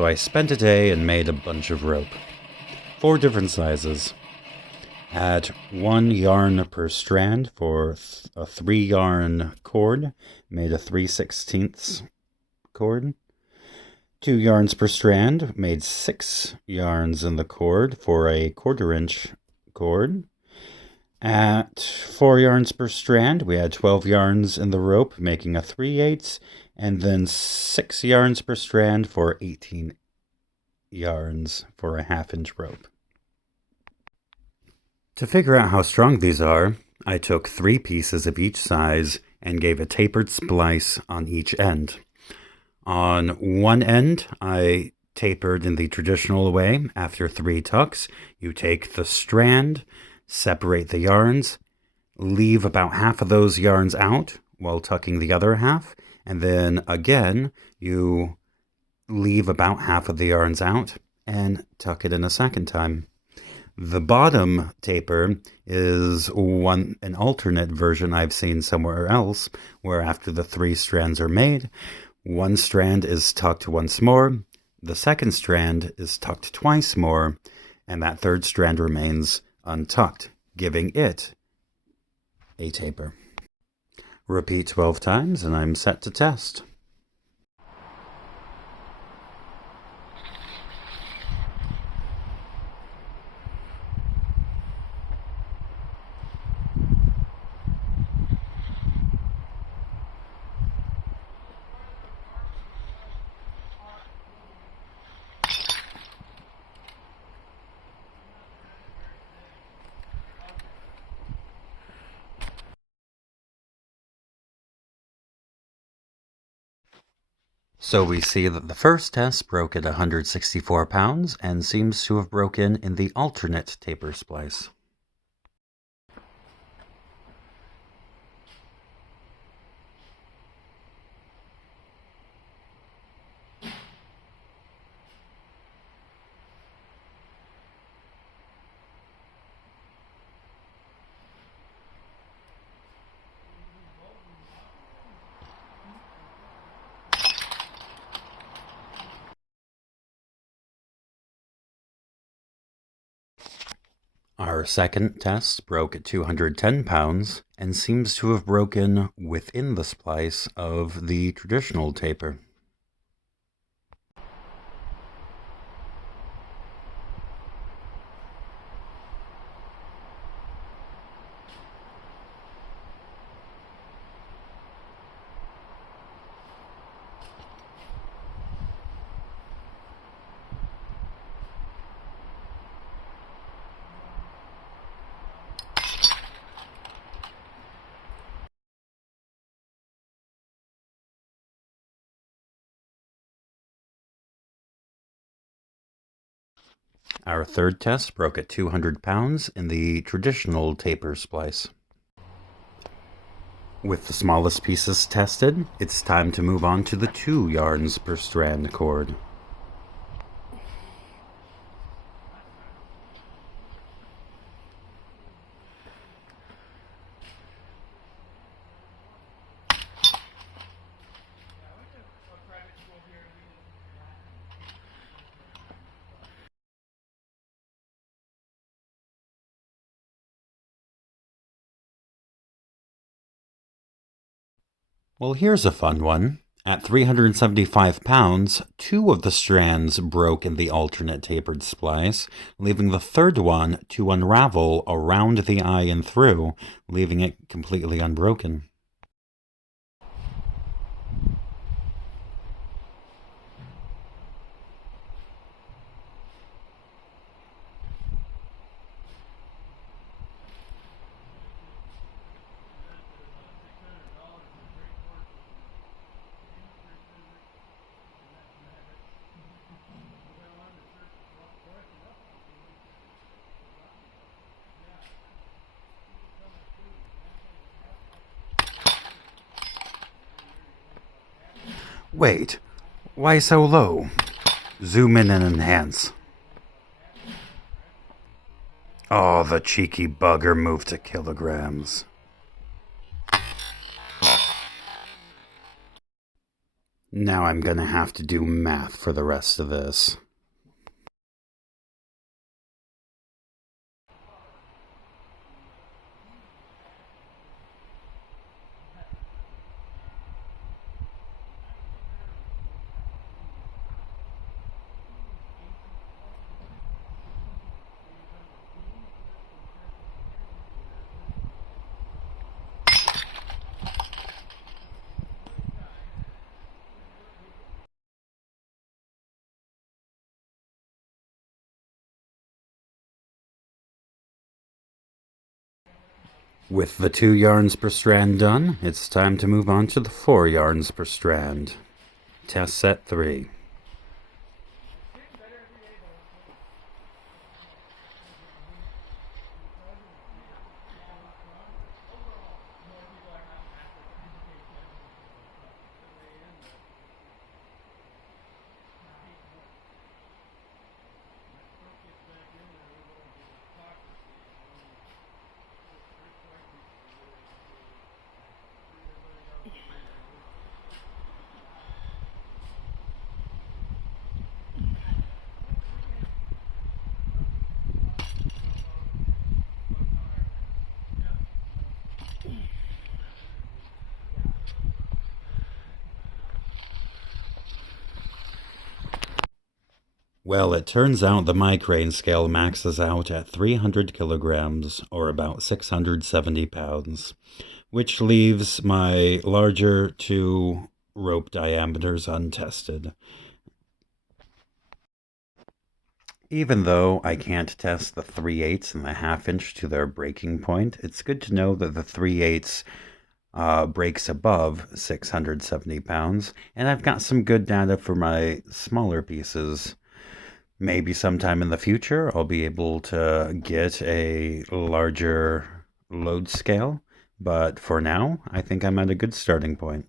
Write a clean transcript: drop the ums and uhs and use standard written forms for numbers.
So I spent a day and made a bunch of rope. 4 different sizes. Had 1 yarn per strand for a 3 yarn cord. Made a 3/16 cord. 2 yarns per strand. Made 6 yarns in the cord for a 1/4 inch cord. At 4 yarns per strand, we had 12 yarns in the rope, making a 3/8, and then 6 yarns per strand for 18 yarns for a 1/2 inch rope. To figure out how strong these are, I took 3 pieces of each size and gave a tapered splice on each end. On one end, I tapered in the traditional way. After 3 tucks, you take the strand, separate the yarns, leave about half of those yarns out while tucking the other half, and then again, you leave about half of the yarns out and tuck it in a second time. The bottom taper is an alternate version I've seen somewhere else, where after the 3 strands are made, 1 strand is tucked once more, the second strand is tucked twice more, and that 3rd strand remains untucked, giving it a taper. Repeat 12 times and I'm set to test. So we see that the first test broke at 164 pounds and seems to have broken in the alternate taper splice. Our second test broke at 210 pounds and seems to have broken within the splice of the traditional taper. Our third test broke at 200 pounds in the traditional taper splice. With the smallest pieces tested, it's time to move on to the 2 yarns per strand cord. Well, here's a fun one. At 375 pounds, 2 of the strands broke in the alternate tapered splice, leaving the third one to unravel around the eye and through, leaving it completely unbroken. Wait, why so low? Zoom in and enhance. Oh, the cheeky bugger moved to kilograms. Now I'm gonna have to do math for the rest of this. With the 2 yarns per strand done, it's time to move on to the 4 yarns per strand. Test set 3. Well, it turns out the migraine scale maxes out at 300 kilograms, or about 670 pounds, which leaves my larger 2 rope diameters untested. Even though I can't test the 3/8 and the ½ inch to their breaking point, it's good to know that the 3/8 breaks above 670 pounds, and I've got some good data for my smaller pieces. Maybe sometime in the future I'll be able to get a larger load scale, but for now I think I'm at a good starting point.